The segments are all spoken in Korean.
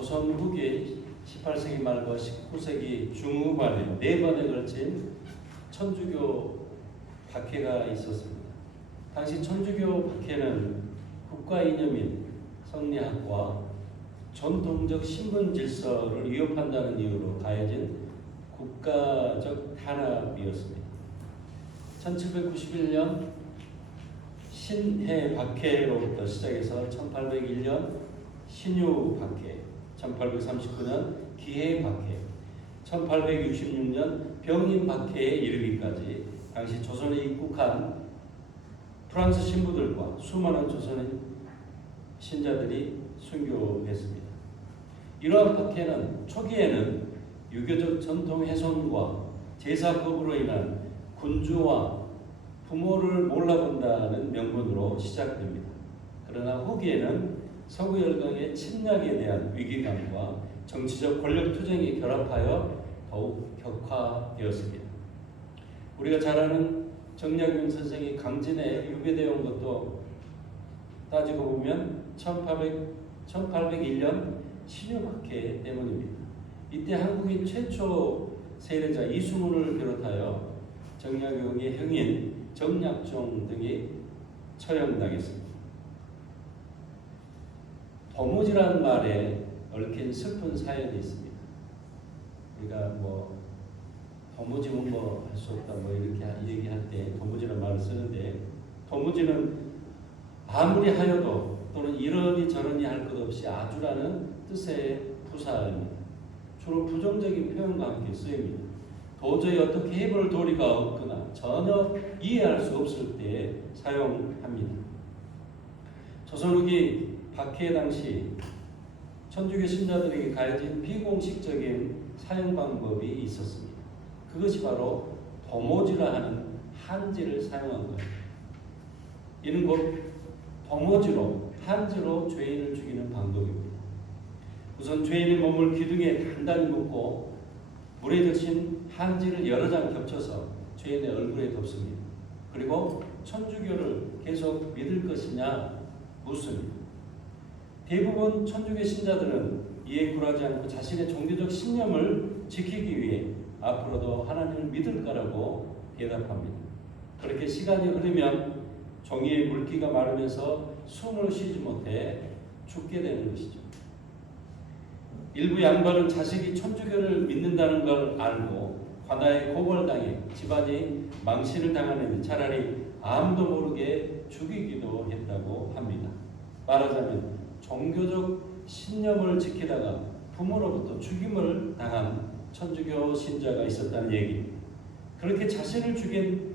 조선 후기 18세기 말과 19세기 중후반에 4번에 걸친 천주교 박해가 있었습니다. 당시 천주교 박해는 국가 이념인 성리학과 전통적 신분 질서를 위협한다는 이유로 가해진 국가적 탄압이었습니다. 1791년 신해 박해로부터 시작해서 1801년 신유 박해, 1839년 기해 박해, 1866년 병인 박해에 이르기까지 당시 조선에 입국한 프랑스 신부들과 수많은 조선의 신자들이 순교했습니다. 이러한 박해는 초기에는 유교적 전통 훼손과 제사법으로 인한 군주와 부모를 몰라본다는 명분으로 시작됩니다. 그러나 후기에는 서구 열강의 침략에 대한 위기감과 정치적 권력 투쟁이 결합하여 더욱 격화되었습니다. 우리가 잘 아는 정약용 선생이 강진에 유배되어 온 것도 따지고 보면 1801년 신유박해 때문입니다. 이때 한국인 최초 세례자 이수문을 비롯하여 정약용의 형인 정약종 등이 처형당했습니다. 도무지란 말에 얽힌 슬픈 사연이 있습니다. 우리가 도무지는 할 수 없다 이렇게 얘기할 때 도무지란 말을 쓰는데, 도무지는 아무리 하여도 또는 이러니 저러니 할 것 없이 아주라는 뜻의 부사입니다. 주로 부정적인 표현과 함께 쓰입니다. 도저히 어떻게 해볼 도리가 없거나 전혀 이해할 수 없을 때 사용합니다. 조선 후기 박해 당시 천주교 신자들에게 가해진 비공식적인 사용 방법이 있었습니다. 그것이 바로 도모지라 하는 한지를 사용한 거예요. 이는 곧 도모지로 한지로 죄인을 죽이는 방법입니다. 우선 죄인의 몸을 기둥에 단단히 묶고 물에 적신 한지를 여러 장 겹쳐서 죄인의 얼굴에 덮습니다. 그리고 천주교를 계속 믿을 것이냐 묻습니다. 대부분 천주교 신자들은 이에 굴하지 않고 자신의 종교적 신념을 지키기 위해 앞으로도 하나님을 믿을 거라고 대답합니다. 그렇게 시간이 흐르면 종이의 물기가 마르면서 숨을 쉬지 못해 죽게 되는 것이죠. 일부 양반은 자식이 천주교를 믿는다는 걸 알고 관아에 고벌당해 집안이 망신을 당하는 차라리 아무도 모르게 죽이기도 했다고 합니다. 말하자면 종교적 신념을 지키다가 부모로부터 죽임을 당한 천주교 신자가 있었다는 얘기입니다. 그렇게 자신을 죽인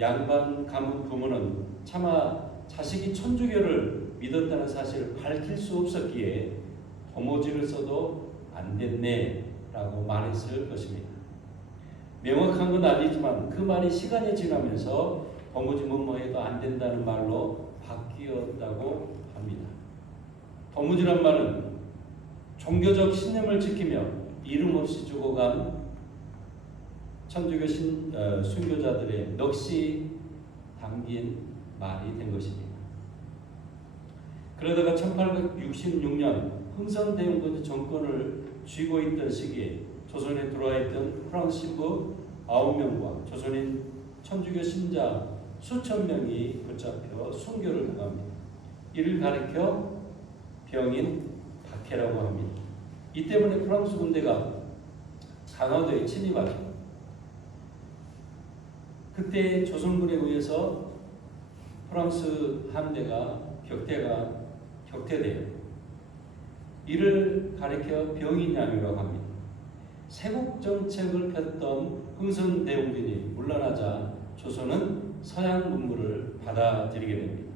양반 가문 부모는 차마 자식이 천주교를 믿었다는 사실을 밝힐 수 없었기에 도모지를 써도 안 됐네 라고 말했을 것입니다. 명확한 건 아니지만 그 말이 시간이 지나면서 도무지 뭐해도 안 된다는 말로 바뀌었다고 합니다. 도무지란 말은 종교적 신념을 지키며 이름 없이 죽어간 천주교 순교자들의 넋이 담긴 말이 된 것입니다. 그러다가 1866년 흥선대원군이 정권을 쥐고 있던 시기에 조선에 들어와 있던 프랑스 신부 9명과 조선인 천주교 신자 수천 명이 붙잡혀 순교를 당합니다. 이를 가리켜 병인 박해라고 합니다. 이 때문에 프랑스 군대가 강화도에 침입하죠. 그때 조선군에 의해서 프랑스 함대가 격퇴돼요. 이를 가리켜 병인양이라고 합니다. 세국 정책을 폈던 흥선대원군이 물러나자 조선은 서양 문물을 받아들이게 됩니다.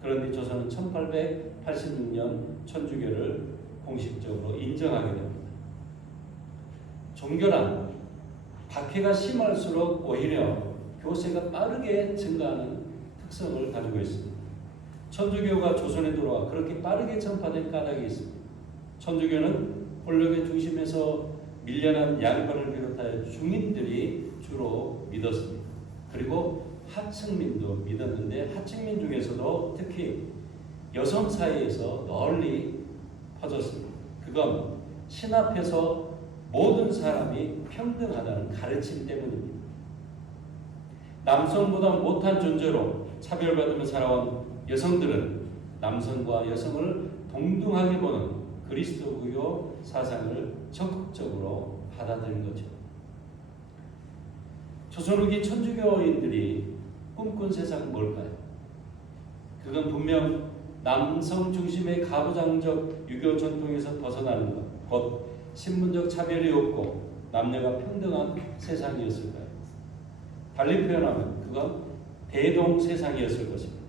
그런데 조선은 1886년 천주교를 공식적으로 인정하게 됩니다. 종교란 박해가 심할수록 오히려 교세가 빠르게 증가하는 특성을 가지고 있습니다. 천주교가 조선에 들어와 그렇게 빠르게 전파된 까닭이 있습니다. 천주교는 권력의 중심에서 밀려난 양반을 비롯하여 중인들이 주로 믿었습니다. 그리고 하층민도 믿었는데 하층민 중에서도 특히 여성 사이에서 널리 퍼졌습니다. 그건 신 앞에서 모든 사람이 평등하다는 가르침 때문입니다. 남성보다 못한 존재로 차별받으며 살아온 여성들은 남성과 여성을 동등하게 보는 그리스도교 사상을 적극적으로 받아들인 거죠. 조선 후기 천주교인들이 꿈꾼 세상은 뭘까요? 그건 분명 남성 중심의 가부장적 유교 전통에서 벗어나는 것, 곧 신분적 차별이 없고 남녀가 평등한 세상이었을까요? 달리 표현하면 그건 대동 세상이었을 것입니다.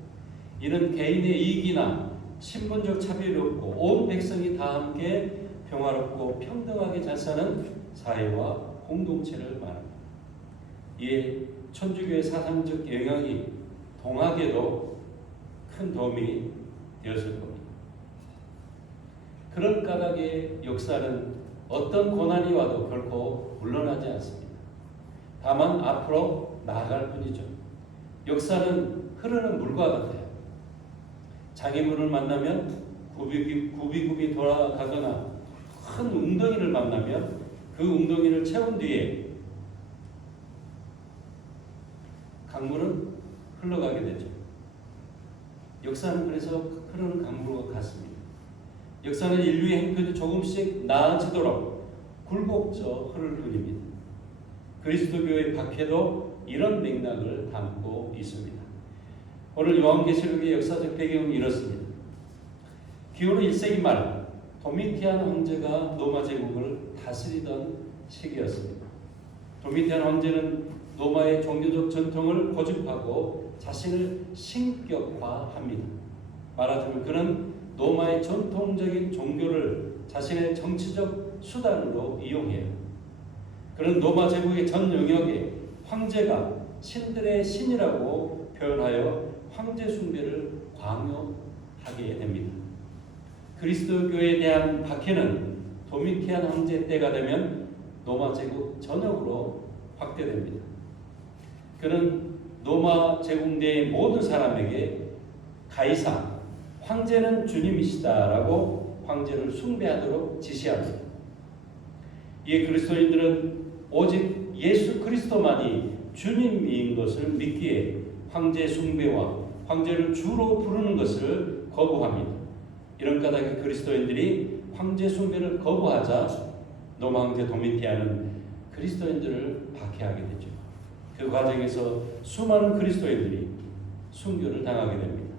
이는 개인의 이익이나 신분적 차별이 없고 온 백성이 다 함께 평화롭고 평등하게 잘 사는 사회와 공동체를 말합니다. 이에 천주교의 사상적 영향이 동학에도 큰 도움이 되었을 겁니다. 그런 까닭의 역사는 어떤 고난이 와도 결코 물러나지 않습니다. 다만 앞으로 나아갈 뿐이죠. 역사는 흐르는 물과 같아요. 장애물을 만나면 굽이굽이 돌아가거나 큰 웅덩이를 만나면 그 웅덩이를 채운 뒤에 강물은 흘러가게 되죠. 역사는 그래서 흐르는 강물과 같습니다. 역사는 인류의 행편이 조금씩 나아지도록 굴곡져 흐를 뿐입니다. 그리스도교의 박해도 이런 맥락을 담고 있습니다. 오늘 요한계시록의 역사적 배경은 이렇습니다. 기원후 1세기 말 도미티안 황제가 로마 제국을 다스리던 시기였습니다. 도미티안 황제는 로마의 종교적 전통을 고집하고 자신을 신격화합니다. 말하자면 그는 로마의 전통적인 종교를 자신의 정치적 수단으로 이용해요. 그는 로마 제국의 전 영역에 황제가 신들의 신이라고 표현하여 황제 숭배를 강요하게 됩니다. 그리스도교에 대한 박해는 도미티안 황제 때가 되면 로마 제국 전역으로 확대됩니다. 그는 로마 제국 내의 모든 사람에게 가이사, 황제는 주님이시다라고 황제를 숭배하도록 지시합니다. 이에 그리스도인들은 오직 예수 그리스도만이 주님인 것을 믿기에 황제 숭배와 황제를 주로 부르는 것을 거부합니다. 이런 까닭에 그리스도인들이 황제 숭배를 거부하자 로마 황제 도미티안은 그리스도인들을 박해하게 되죠. 그 과정에서 수많은 그리스도인들이 순교를 당하게 됩니다.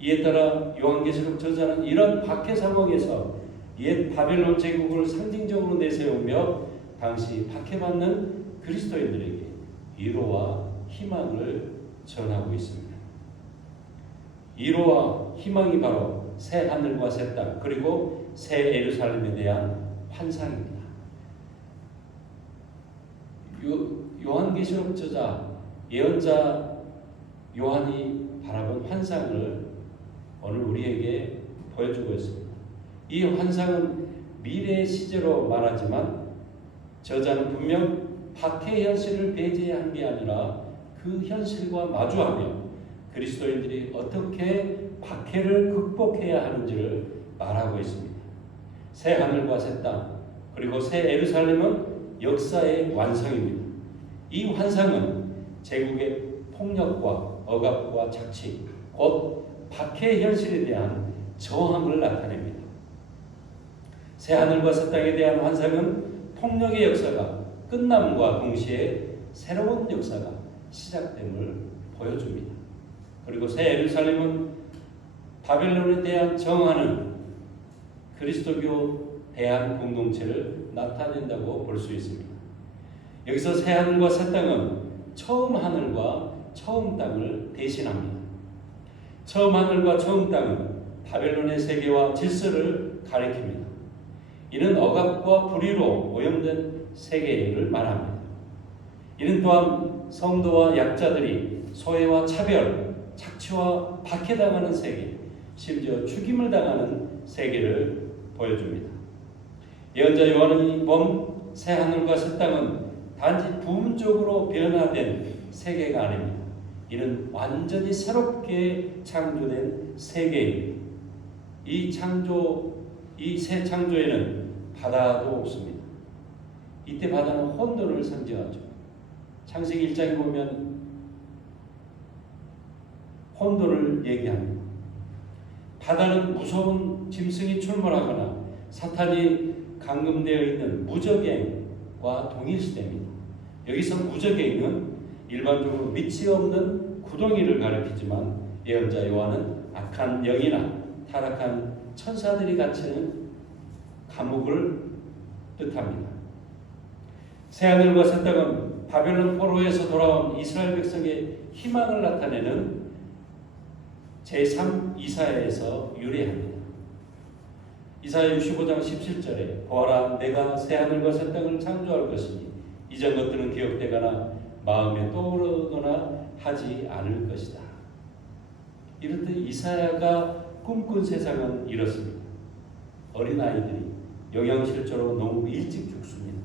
이에 따라 요한계시록 저자는 이런 박해 상황에서 옛 바벨론 제국을 상징적으로 내세우며 당시 박해받는 그리스도인들에게 위로와 희망을 전하고 있습니다. 위로와 희망이 바로 새 하늘과 새 땅 그리고 새 예루살렘에 대한 환상입니다. 요한계시록 저자 예언자 요한이 바라본 환상을 오늘 우리에게 보여주고 있습니다. 이 환상은 미래의 시제로 말하지만 저자는 분명 박해 현실을 배제한 게 아니라 그 현실과 마주하며 그리스도인들이 어떻게 박해를 극복해야 하는지를 말하고 있습니다. 새 하늘과 새 땅 그리고 새 예루살렘은 역사의 완성입니다. 이 환상은 제국의 폭력과 억압과 착취 곧 박해 현실에 대한 저항을 나타냅니다. 새 하늘과 새 땅에 대한 환상은 폭력의 역사가 끝남과 동시에 새로운 역사가 시작됨을 보여줍니다. 그리고 새 예루살렘은 바벨론에 대한 정하는 그리스도교 대한 공동체를 나타낸다고 볼 수 있습니다. 여기서 새 하늘과 새 땅은 처음 하늘과 처음 땅을 대신합니다. 처음 하늘과 처음 땅은 바벨론의 세계와 질서를 가리킵니다. 이는 억압과 불의로 오염된 세계를 말합니다. 이는 또한 성도와 약자들이 소외와 차별, 착취와 박해당하는 세계, 심지어 죽임을 당하는 세계를 보여줍니다. 예언자 요한이 본 새 하늘과 새 땅은 단지 부분적으로 변화된 세계가 아닙니다. 이는 완전히 새롭게 창조된 세계입니다. 이 이 새 창조에는 바다도 없습니다. 이때 바다는 혼돈을 상징하죠. 창세기 1장에 보면 혼돈을 얘기합니다. 바다는 무서운 짐승이 출몰하거나 사탄이 감금되어 있는 무적행과 동일시됩니다. 여기서 무적행은 일반적으로 밑이 없는 구덩이를 가리키지만 예언자 요한은 악한 영이나 타락한 천사들이 갇히는 감옥을 뜻합니다. 새하늘과 새 땅은 바벨론 포로에서 돌아온 이스라엘 백성의 희망을 나타내는 제3 이사야에서 유래합니다. 이사야 65장 17절에 보아라 내가 새하늘과 새 땅을 창조할 것이니 이전 것들은 기억되거나 마음에 떠오르거나 하지 않을 것이다. 이렇듯 이사야가 꿈꾼 세상은 이렇습니다. 어린아이들이 영양실조로 너무 일찍 죽습니다.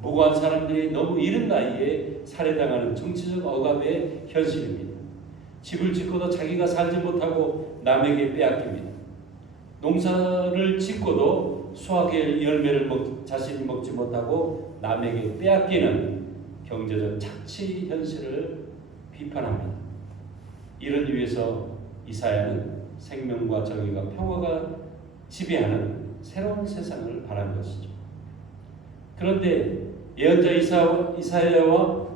무고한 사람들이 너무 이른 나이에 살해당하는 정치적 억압의 현실입니다. 집을 짓고도 자기가 살지 못하고 남에게 빼앗깁니다. 농사를 짓고도 수확의 열매를 자신이 먹지 못하고 남에게 빼앗기는 경제적 착취 현실을 비판합니다. 이런 이유에서 이사야는 생명과 정의가 평화가 지배하는 새로운 세상을 바란 것이죠. 그런데 예언자 이사야와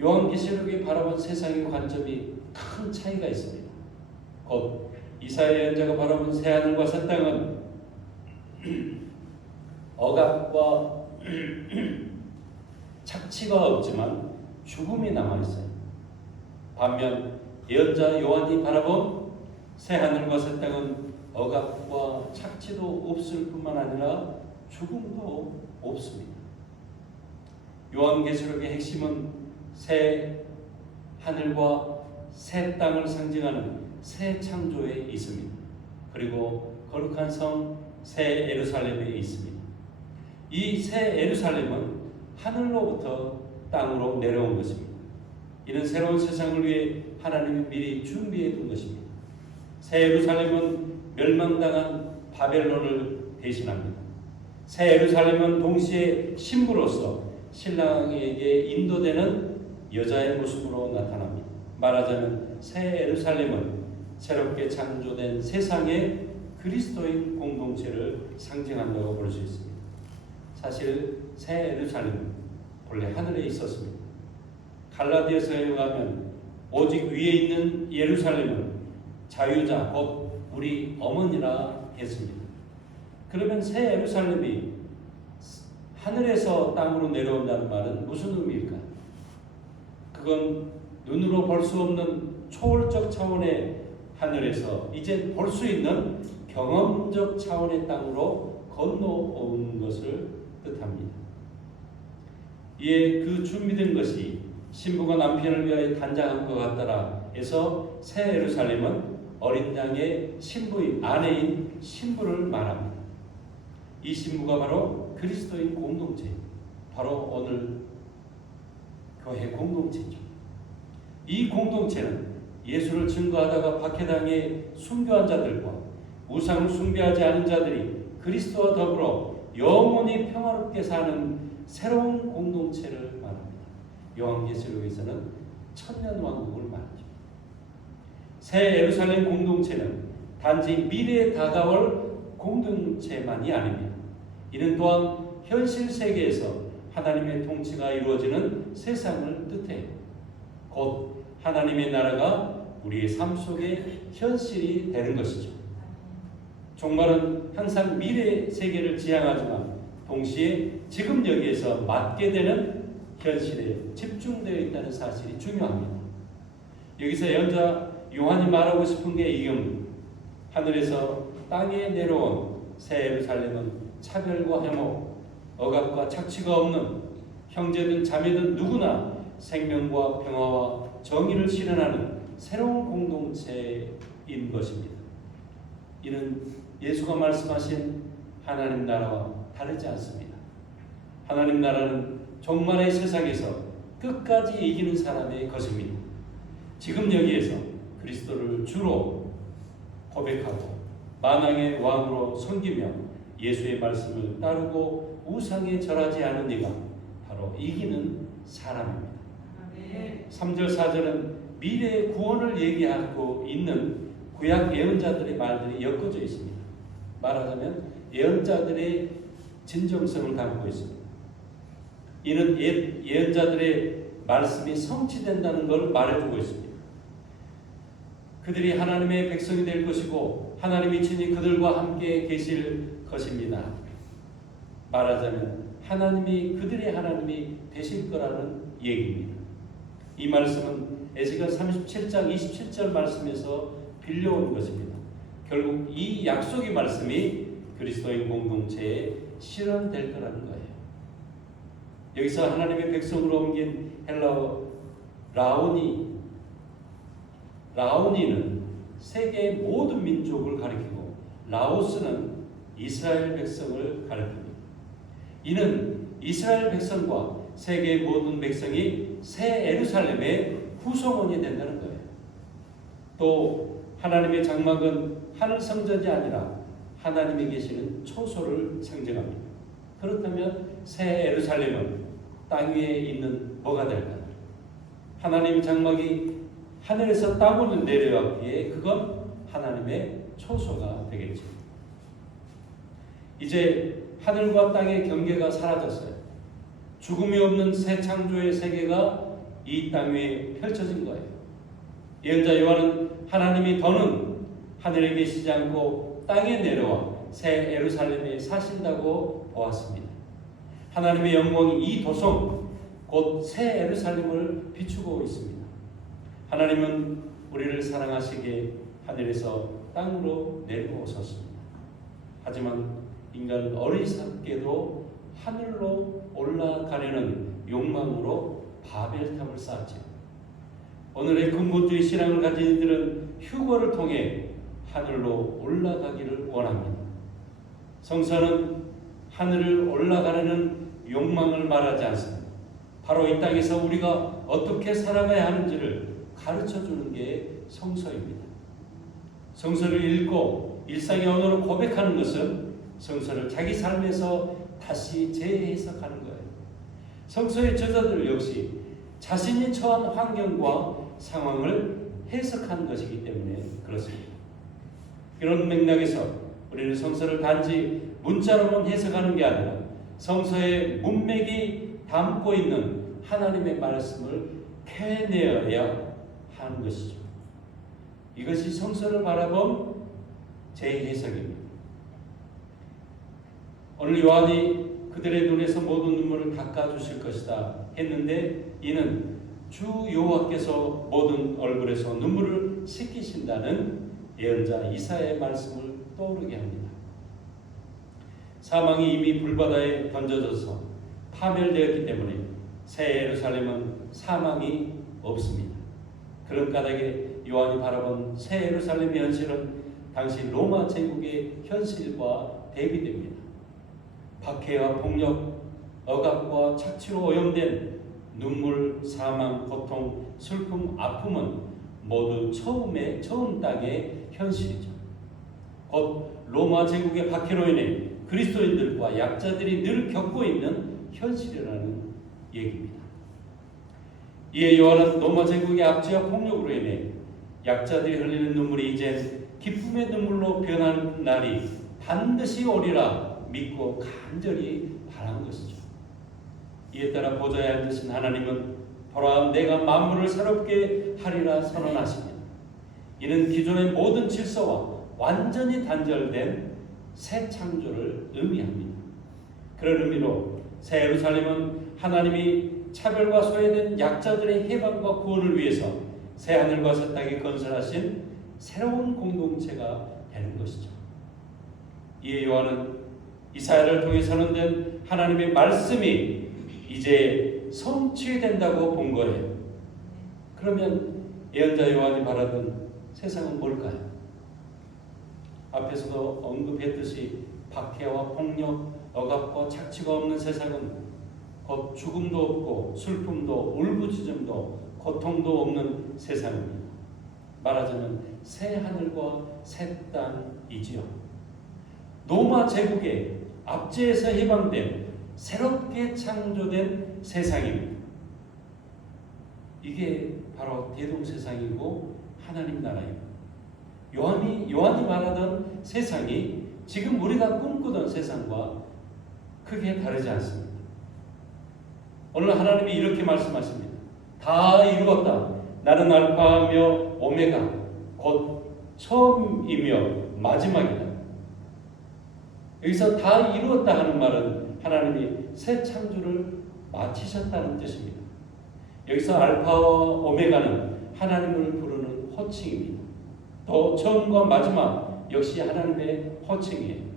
요한계시록이 바라본 세상의 관점이 큰 차이가 있습니다. 곧 이사야 예언자가 바라본 새하늘과 새 땅은 억압과 착취가 없지만 죽음이 남아있어요. 반면 예언자 요한이 바라본 새하늘과 새 땅은 억압과 착취도 없을 뿐만 아니라 죽음도 없습니다. 요한계시록의 핵심은 새 하늘과 새 땅을 상징하는 새 창조에 있습니다. 그리고 거룩한 성 새 예루살렘에 있습니다. 이 새 예루살렘은 하늘로부터 땅으로 내려온 것입니다. 이는 새로운 세상을 위해 하나님이 미리 준비해 둔 것입니다. 새 예루살렘은 멸망당한 바벨론을 대신합니다. 새 예루살렘은 동시에 신부로서 신랑에게 인도되는 여자의 모습으로 나타납니다. 말하자면 새 예루살렘은 새롭게 창조된 세상의 그리스도인 공동체를 상징한다고 볼 수 있습니다. 사실 새 예루살렘은 본래 하늘에 있었습니다. 갈라디아서에 가면 오직 위에 있는 예루살렘은 자유자 곧 우리 어머니라 했습니다. 그러면 새 예루살렘이 하늘에서 땅으로 내려온다는 말은 무슨 의미일까요? 그건 눈으로 볼 수 없는 초월적 차원의 하늘에서 이제 볼 수 있는 경험적 차원의 땅으로 건너온 것을 뜻합니다. 이에 그 준비된 것이 신부가 남편을 위하여 단장한 것 같더라 해서 새 예루살렘은 어린 양의 신부인 아내인 신부를 말합니다. 이 신부가 바로 그리스도인 공동체, 바로 오늘 교회 공동체죠. 이 공동체는 예수를 증거하다가 박해당해 순교한 자들과 우상을 숭배하지 않은 자들이 그리스도와 더불어 영원히 평화롭게 사는 새로운 공동체를 말합니다. 요한계시록에서는 천년왕국을 말하죠. 새 예루살렘 공동체는 단지 미래에 다가올 공동체만이 아닙니다. 이는 또한 현실 세계에서 하나님의 통치가 이루어지는 세상을 뜻해요. 곧 하나님의 나라가 우리의 삶 속에 현실이 되는 것이죠. 종말은 항상 미래의 세계를 지향하지만 동시에 지금 여기에서 맞게 되는 현실에 집중되어 있다는 사실이 중요합니다. 여기서 예언자 요한이 말하고 싶은 게 이겁니다. 하늘에서 땅에 내려온 새 예루살렘은 차별과 해목, 억압과 착취가 없는 형제든 자매든 누구나 생명과 평화와 정의를 실현하는 새로운 공동체인 것입니다. 이는 예수가 말씀하신 하나님 나라와 다르지 않습니다. 하나님 나라는 종말의 세상에서 끝까지 이기는 사람의 것입니다. 지금 여기에서 그리스도를 주로 고백하고 만왕의 왕으로 섬기며 예수의 말씀을 따르고 우상에 절하지 않은 이가 바로 이기는 사람입니다. 3절 4절은 미래의 구원을 얘기하고 있는 구약 예언자들의 말들이 엮어져 있습니다. 말하자면 예언자들의 진정성을 담고 있습니다. 이는 예언자들의 말씀이 성취된다는 걸 말해주고 있습니다. 그들이 하나님의 백성이 될 것이고 하나님이 친히 그들과 함께 계실 것입니다. 말하자면 하나님이 그들의 하나님이 되실 거라는 얘기입니다. 이 말씀은 에스겔 37장 27절 말씀에서 빌려온 것입니다. 결국 이 약속의 말씀이 그리스도인 공동체에 실현될 거라는 거예요. 여기서 하나님의 백성으로 옮긴 헬라어 라오니는 세계의 모든 민족을 가리키고 라오스는 이스라엘 백성을 가리킵니다. 이는 이스라엘 백성과 세계의 모든 백성이 새 예루살렘의 구성원이 된다는 거예요. 또 하나님의 장막은 하늘 성전이 아니라 하나님이 계시는 초소를 상징합니다. 그렇다면 새 예루살렘은 땅 위에 있는 뭐가 될까요? 하나님의 장막이 하늘에서 땅으로 내려왔기에 그건 하나님의 초소가 되겠죠. 이제 하늘과 땅의 경계가 사라졌어요. 죽음이 없는 새 창조의 세계가 이 땅 위에 펼쳐진 거예요. 예언자 요한은 하나님이 더는 하늘에 계시지 않고 땅에 내려와 새 예루살렘에 사신다고 보았습니다. 하나님의 영광이 이 도성 곧 새 예루살렘을 비추고 있습니다. 하나님은 우리를 사랑하시기에 하늘에서 땅으로 내려오셨습니다. 하지만 인간은 어리석게도 하늘로 올라가려는 욕망으로 바벨탑을 쌓았죠. 오늘의 근본주의 신앙을 가진 이들은 휴거를 통해 하늘로 올라가기를 원합니다. 성서는 하늘을 올라가려는 욕망을 말하지 않습니다. 바로 이 땅에서 우리가 어떻게 살아가야 하는지를 가르쳐주는 게 성서입니다. 성서를 읽고 일상의 언어로 고백하는 것은 성서를 자기 삶에서 다시 재해석하는 거예요. 성서의 저자들 역시 자신이 처한 환경과 상황을 해석한 것이기 때문에 그렇습니다. 이런 맥락에서 우리는 성서를 단지 문자로만 해석하는 게 아니라 성서의 문맥이 담고 있는 하나님의 말씀을 캐내어야 하는 것이죠. 이것이 성서를 바라본 재해석입니다. 오늘 요한이 그들의 눈에서 모든 눈물을 닦아주실 것이다 했는데 이는 주 여호와께서 모든 얼굴에서 눈물을 씻기신다는 예언자 이사야의 말씀을 떠오르게 합니다. 사망이 이미 불바다에 던져져서 파멸되었기 때문에 새 예루살렘은 사망이 없습니다. 그런 까닭에 요한이 바라본 새 예루살렘의 현실은 당시 로마 제국의 현실과 대비됩니다. 박해와 폭력, 억압과 착취로 오염된 눈물, 사망, 고통, 슬픔, 아픔은 모두 처음 땅의 현실이죠. 곧 로마 제국의 박해로 인해 그리스도인들과 약자들이 늘 겪고 있는 현실이라는 얘기입니다. 이에 요한은 로마 제국의 압제와 폭력으로 인해 약자들이 흘리는 눈물이 이제 기쁨의 눈물로 변하는 날이 반드시 오리라 믿고 간절히 바란 것이죠. 이에 따라 보좌에 앉으신 하나님은 보라 내가 만물을 새롭게 하리라 선언하십니다. 이는 기존의 모든 질서와 완전히 단절된 새 창조를 의미합니다. 그런 의미로 새 예루살렘은 하나님이 차별과 소외된 약자들의 해방과 구원을 위해서 새 하늘과 새 땅에 건설하신 새로운 공동체가 되는 것이죠. 이에 요한은 이사야를 통해 선언된 하나님의 말씀이 이제 성취된다고 본 거예요. 그러면 예언자 요한이 바라던 세상은 뭘까요? 앞에서도 언급했듯이 박해와 폭력, 억압과 착취가 없는 세상은 곧 죽음도 없고 슬픔도 울부짖음도 고통도 없는 세상입니다. 말하자면 새 하늘과 새 땅이지요. 로마 제국의 압제에서 해방된 새롭게 창조된 세상입니다. 이게 바로 대동세상이고 하나님 나라입니다. 요한이 말하던 세상이 지금 우리가 꿈꾸던 세상과 크게 다르지 않습니다. 오늘 하나님이 이렇게 말씀하십니다. 다 이루었다. 나는 알파며 오메가 곧 처음이며 마지막이다. 여기서 다 이루었다 하는 말은 하나님이 새 창조를 마치셨다는 뜻입니다. 여기서 알파와 오메가는 하나님을 부르는 호칭입니다. 또 처음과 마지막 역시 하나님의 호칭이에요.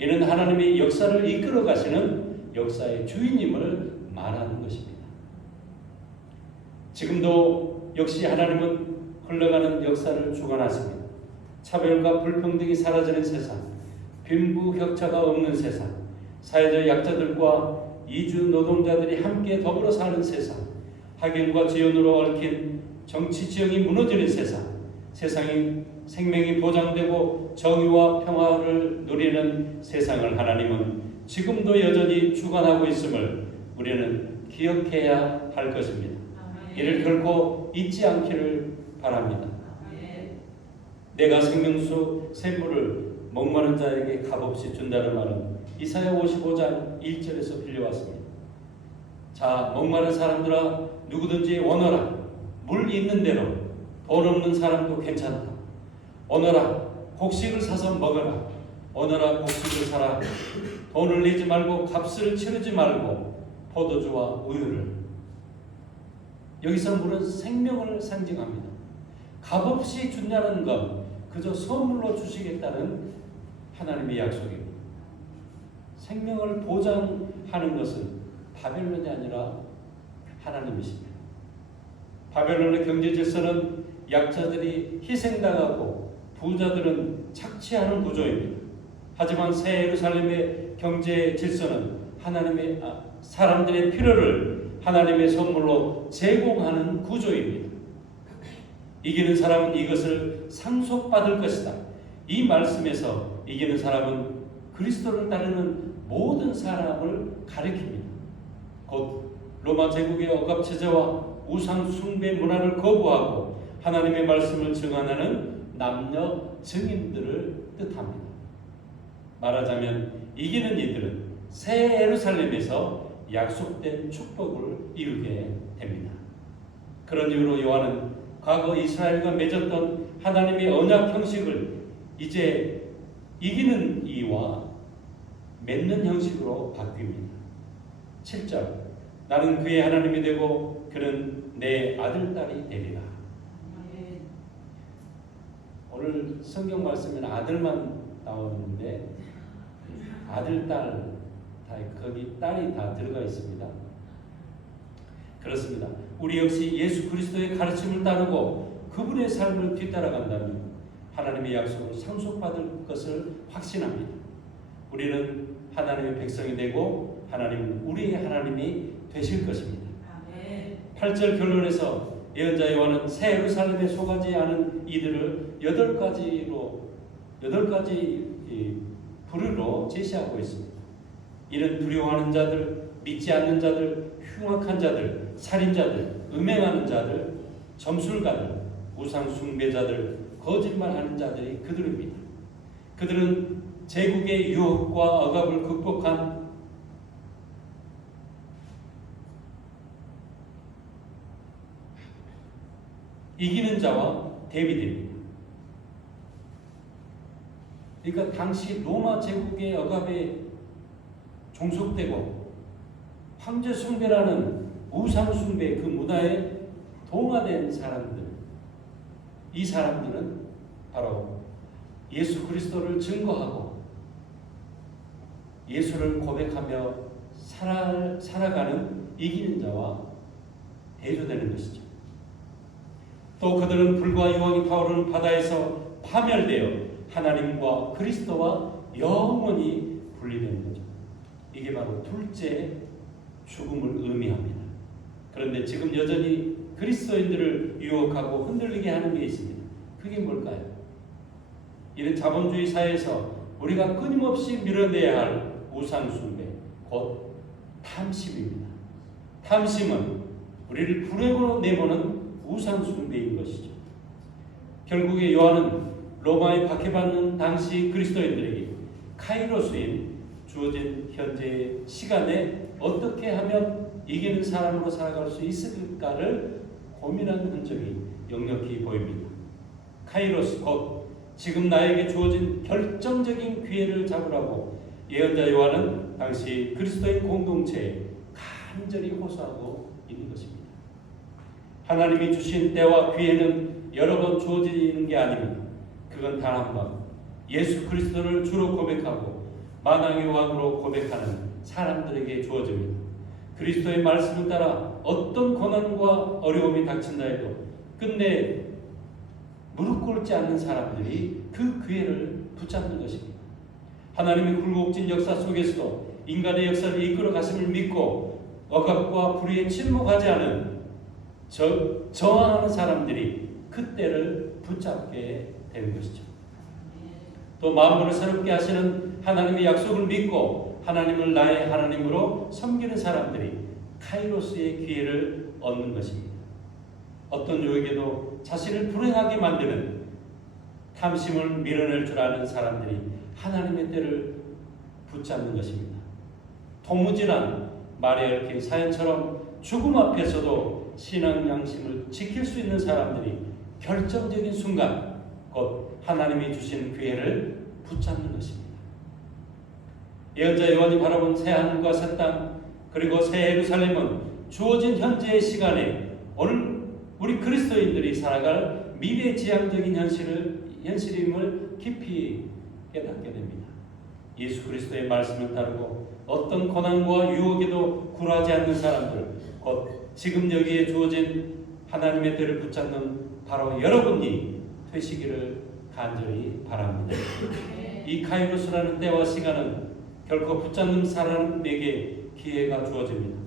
이는 하나님의 역사를 이끌어 가시는 역사의 주인님을 말하는 것입니다. 지금도 역시 하나님은 흘러가는 역사를 주관하십니다. 차별과 불평등이 사라지는 세상, 빈부격차가 없는 세상, 사회적 약자들과 이주 노동자들이 함께 더불어 사는 세상, 학연과 지연으로 얽힌 정치 지형이 무너지는 세상, 세상이 생명이 보장되고 정의와 평화를 누리는 세상을 하나님은 지금도 여전히 주관하고 있음을 우리는 기억해야 할 것입니다. 이를 결코 잊지 않기를 바랍니다. 내가 생명수 샘물을 목마른 자에게 값없이 준다는 말은 이사야 55장 1절에서 빌려왔습니다. 자, 목마른 사람들아 누구든지 오너라. 물 있는 대로. 돈 없는 사람도 괜찮다. 오너라. 곡식을 사서 먹어라. 오너라. 곡식을 사라. 돈을 내지 말고 값을 치르지 말고 포도주와 우유를. 여기서 물은 생명을 상징합니다. 값없이 준다는 것 그저 선물로 주시겠다는 하나님의 약속입니다. 생명을 보장하는 것은 바벨론이 아니라 하나님이십니다. 바벨론의 경제 질서는 약자들이 희생당하고 부자들은 착취하는 구조입니다. 하지만 새 예루살렘의 경제 질서는 사람들의 필요를 하나님의 선물로 제공하는 구조입니다. 이기는 사람은 이것을 상속받을 것이다. 이 말씀에서 이기는 사람은 그리스도를 따르는 모든 사람을 가리킵니다. 곧 로마 제국의 억압체제와 우상 숭배 문화를 거부하고 하나님의 말씀을 증언하는 남녀 증인들을 뜻합니다. 말하자면 이기는 이들은 새 예루살렘에서 약속된 축복을 이루게 됩니다. 그런 이유로 요한은 과거 이스라엘과 맺었던 하나님의 언약 형식을 이제 이기는 이와 맺는 형식으로 바뀝니다. 7절 나는 그의 하나님이 되고 그는 내 아들, 딸이 되리라. 오늘 성경 말씀에는 아들만 나오는데 아들, 딸 거기 딸이 다 들어가 있습니다. 그렇습니다. 우리 역시 예수 그리스도의 가르침을 따르고 그분의 삶을 뒤따라간다면 하나님의 약속을 상속받을 것을 확신합니다. 우리는 하나님의 백성이 되고 하나님은 우리의 하나님이 되실 것입니다. 8절 결론에서 예언자 요한은 새 예루살렘에 속하지 않은 이들을 8가지 부류로 제시하고 있습니다. 이는 두려워하는 자들, 믿지 않는 자들, 흉악한 자들, 살인자들, 음행하는 자들, 점술가들, 우상 숭배자들, 거짓말하는 자들이 그들입니다. 그들은 제국의 유혹과 억압을 극복한 이기는 자와 대비됩니다. 그러니까 당시 로마 제국의 억압에 종속되고 황제 숭배라는 우상 숭배 그 문화에 동화된 사람들, 이 사람들은 바로 예수 그리스도를 증거하고 예수를 고백하며 살아가는 이기는 자와 대조되는 것이죠. 또 그들은 불과 유황이 타오르는 바다에서 파멸되어 하나님과 그리스도와 영원히 분리되는 거죠. 이게 바로 둘째 죽음을 의미합니다. 그런데 지금 여전히 그리스도인들을 유혹하고 흔들리게 하는 게 있습니다. 그게 뭘까요? 이런 자본주의 사회에서 우리가 끊임없이 밀어내야 할 우상숭배, 곧 탐심입니다. 탐심은 우리를 불행으로 내보는 우상숭배인 것이죠. 결국에 요한은 로마에 박해받는 당시 그리스도인들에게 카이로스인 주어진 현재의 시간에 어떻게 하면 이기는 사람으로 살아갈 수 있을까를 고민하는 흔적이 역력히 보입니다. 카이로스 곧 지금 나에게 주어진 결정적인 기회를 잡으라고 예언자 요한은 당시 그리스도인 공동체에 간절히 호소하고 있는 것입니다. 하나님이 주신 때와 기회는 여러 번 주어지는 게 아닙니다. 그건 단 한 번 예수 그리스도를 주로 고백하고 만왕의 왕으로 고백하는 사람들에게 주어집니다. 그리스도의 말씀을 따라 어떤 고난과 어려움이 닥친다 해도 끝내 무릎 꿇지 않는 사람들이 그 기회를 붙잡는 것입니다. 하나님의 굴곡진 역사 속에서도 인간의 역사를 이끌어 가심을 믿고 억압과 불의에 침묵하지 않은 저항하는 사람들이 그 때를 붙잡게 되는 것이죠. 또 만물을 새롭게 하시는 하나님의 약속을 믿고 하나님을 나의 하나님으로 섬기는 사람들이 카이로스의 기회를 얻는 것입니다. 어떤 유혹에도 자신을 불행하게 만드는 탐심을 밀어낼 줄 아는 사람들이 하나님의 때를 붙잡는 것입니다. 도무지란 말에 얽힌 사연처럼 죽음 앞에서도 신앙 양심을 지킬 수 있는 사람들이 결정적인 순간 곧 하나님이 주신 기회를 붙잡는 것입니다. 예언자 요한이 바라본 새 하늘과 새 땅 그리고 새 예루살렘은 주어진 현재의 시간에 오늘 우리 그리스도인들이 살아갈 미래지향적인 현실임을 깊이 깨닫게 됩니다. 예수 그리스도의 말씀을 따르고 어떤 고난과 유혹에도 굴하지 않는 사람들 곧 지금 여기에 주어진 하나님의 때를 붙잡는 바로 여러분이 되시기를 간절히 바랍니다. 이 카이로스라는 때와 시간은 결코 붙잡는 사람에게 기회가 주어집니다.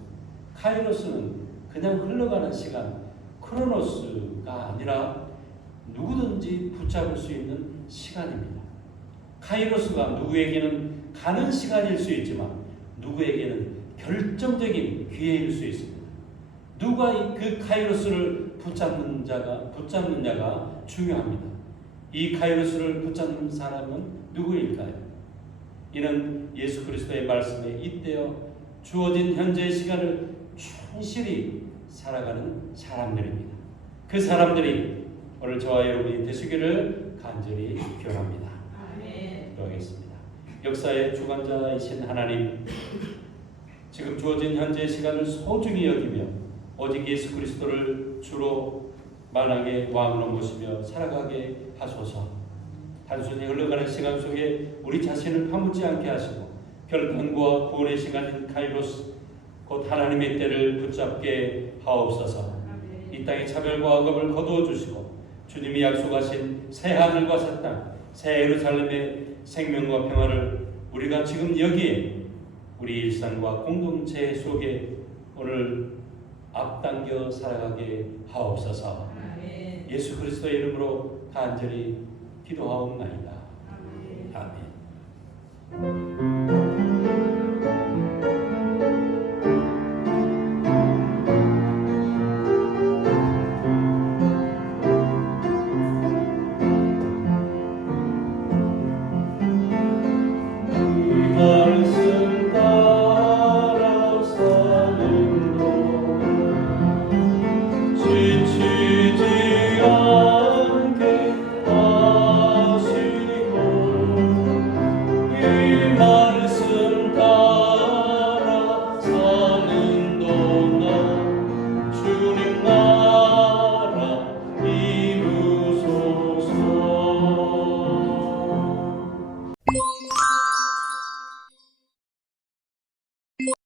카이로스는 그냥 흘러가는 시간, 크로노스가 아니라 누구든지 붙잡을 수 있는 시간입니다. 카이로스가 누구에게는 가는 시간일 수 있지만 누구에게는 결정적인 기회일 수 있습니다. 누가 그 카이로스를 붙잡느냐가 중요합니다. 이 카이로스를 붙잡는 사람은 누구일까요? 이는 예수 그리스도의 말씀에 잇대어 주어진 현재의 시간을 충실히 살아가는 사람들입니다. 그 사람들이 오늘 저와 여러분이 되시기를 간절히 기원합니다. 기도하겠습니다. 역사의 주관자이신 하나님, 지금 주어진 현재의 시간을 소중히 여기며 오직 예수 그리스도를 주로 만왕의 왕으로 모시며 살아가게 하소서. 단순히 흘러가는 시간 속에 우리 자신을 파묻지 않게 하시고 결단과 구원의 시간인 카이로스 곧 하나님의 때를 붙잡게 하옵소서. 이 땅의 차별과 억압을 거두어 주시고 주님이 약속하신 새 하늘과 새 땅, 새 예루살렘의 생명과 평화를 우리가 지금 여기에 우리 일상과 공동체 속에 오늘 앞당겨 살아가게 하옵소서. 예수 그리스도의 이름으로 간절히 기도하옵나이다. 아멘.